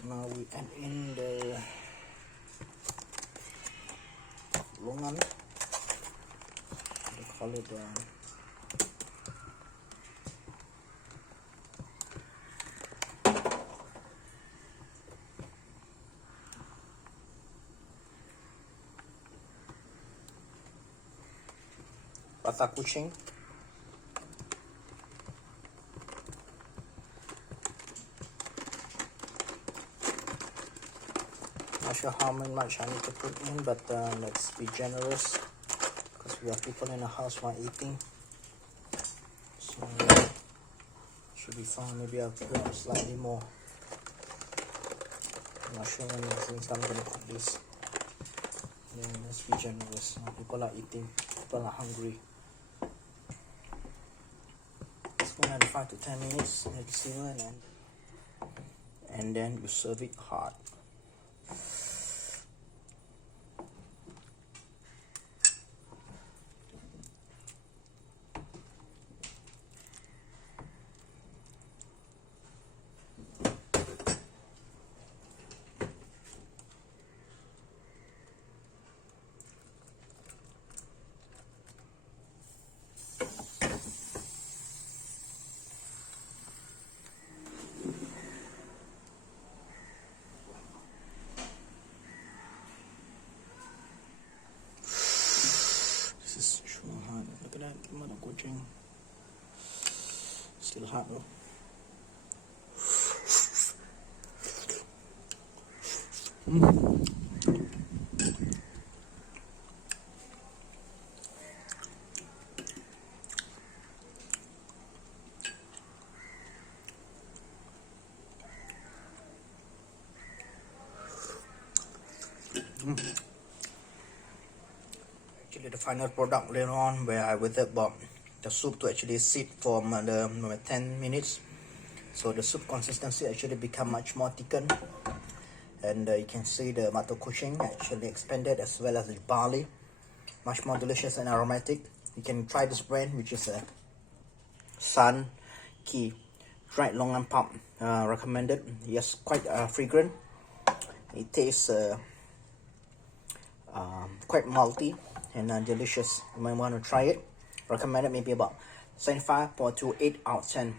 So now we add in the Logan. They call it kucing. Not sure how much I need to put in, but let's be generous because we have people in the house while eating. So should be fine. Maybe I'll put slightly more. I'm not sure when since I'm gonna cook this. Yeah, let's be generous. People are eating. People are hungry. It's going to 5 to 10 minutes. Let it simmer and then you serve it hot. This is so hot. Look at that mother kucing. Still hot though. Actually, the final product later on, where I waited about the soup to actually sit for 10 minutes, so the soup consistency actually become much more thickened, and you can see the mutton kucing actually expanded, as well as the barley, much more delicious and aromatic. You can try this brand, which is a Sun Key dried Logan Pulp, recommended. Yes, quite fragrant. It tastes quite malty and delicious. You might want to try it. Recommended maybe about 75 to 8 out of 10.